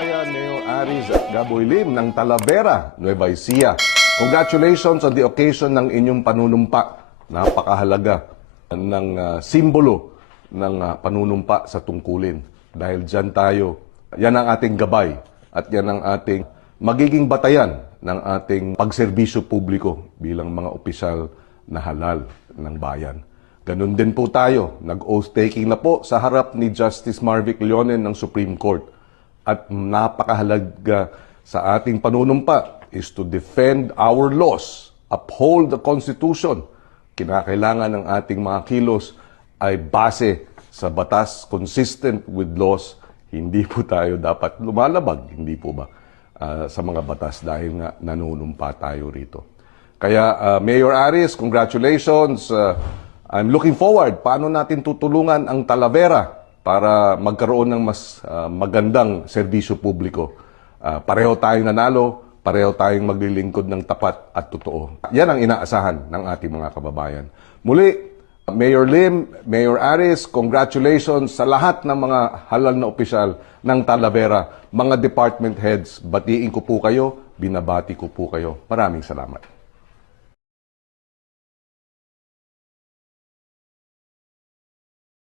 kababayan, Mayor Aris Gaboy Lim ng Talavera, Nueva Ecija. Congratulations on the occasion ng inyong panunumpa. Napakahalaga ng simbolo ng panunumpa sa tungkulin. Dahil dyan tayo, yan ang ating gabay at yan ang ating magiging batayan ng ating pagserbisyo publiko bilang mga opisyal na halal ng bayan. Ganun din po tayo, nag-oath taking na po sa harap ni Justice Marvic Leonen ng Supreme Court. At napakahalaga sa ating panunumpa is to defend our laws, uphold the Constitution. Kinakailangan ng ating mga kilos ay base sa batas, consistent with laws. Hindi po tayo dapat lumalabag, hindi po ba, sa mga batas dahil nga nanunumpa tayo rito. Kaya Mayor Aris, congratulations. I'm looking forward paano natin tutulungan ang Talavera para magkaroon ng mas magandang serbisyo publiko. Pareho tayong nanalo, pareho tayong maglilingkod ng tapat at totoo. Yan ang inaasahan ng ating mga kababayan. Muli, Mayor Lim, Mayor Aris, congratulations sa lahat ng mga halal na opisyal ng Talavera, mga department heads. Batiin ko po kayo, binabati ko po kayo. Maraming salamat.